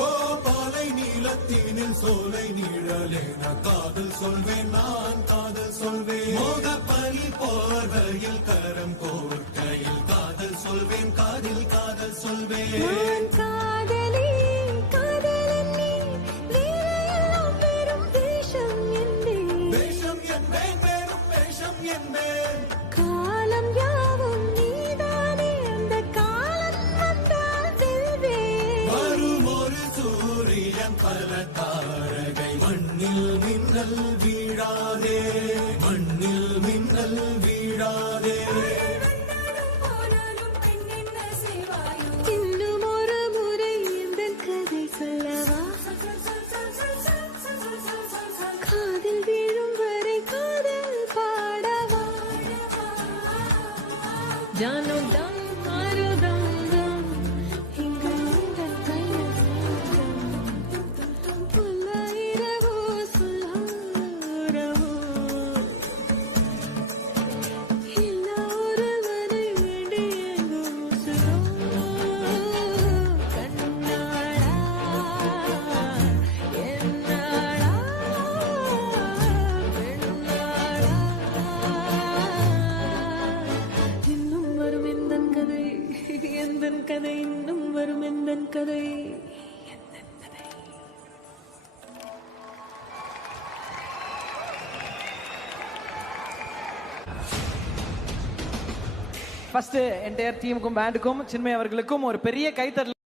ஓ பாலை நீலத்தீனில் சோலை நீழலேன காதல் சொல்வேன், நான் காதல் சொல்வேன். மோக பனி போர்வையில் கரம் கோர்க்கையில் காதல் சொல்வேன், காதில் காதல் சொல்வேன். காதலி காதலன் நீ வேறையெல்லாம் வெறும் வேஷம் என்பேன், வேஷம் என்பேன், வெறும் வேஷம் என்பேன். காலம் யாவும் நீதானே, அந்த காலம் வந்தால் செல்வேன். வரும் ஒரு சூரியன் பல தாரகை, மண்ணில் மின்னல் வீழாதே, மண்ணில் மின்னல் வீழாதே. இன்னும் ஒரு முறை இந்த கதை சொல்லவா, காதில் வீழும் வரை காதல் பாடவா. ஜானோ தம் மாரோ தம் தம், இங்கு உந்தன் கையில் சொந்தம். புல்லாயிரவோ சொல்லாரவோ, எல்லா ஒருவனை வேண்டி எங்கும் உசுரோ. கண்ணாளா என்னாளா பெண்ணாளா, இன்னும் வரும் எந்தன் கதை, எந்தன் கதை, இன்னும் வரும் எந்தன் கதை. ஃபர்ஸ்ட் என்டையர் டீமுக்கும் பேண்டுக்கும் சின்மய் அவர்களுக்கும் ஒரு பெரிய கைத்தட்டல்.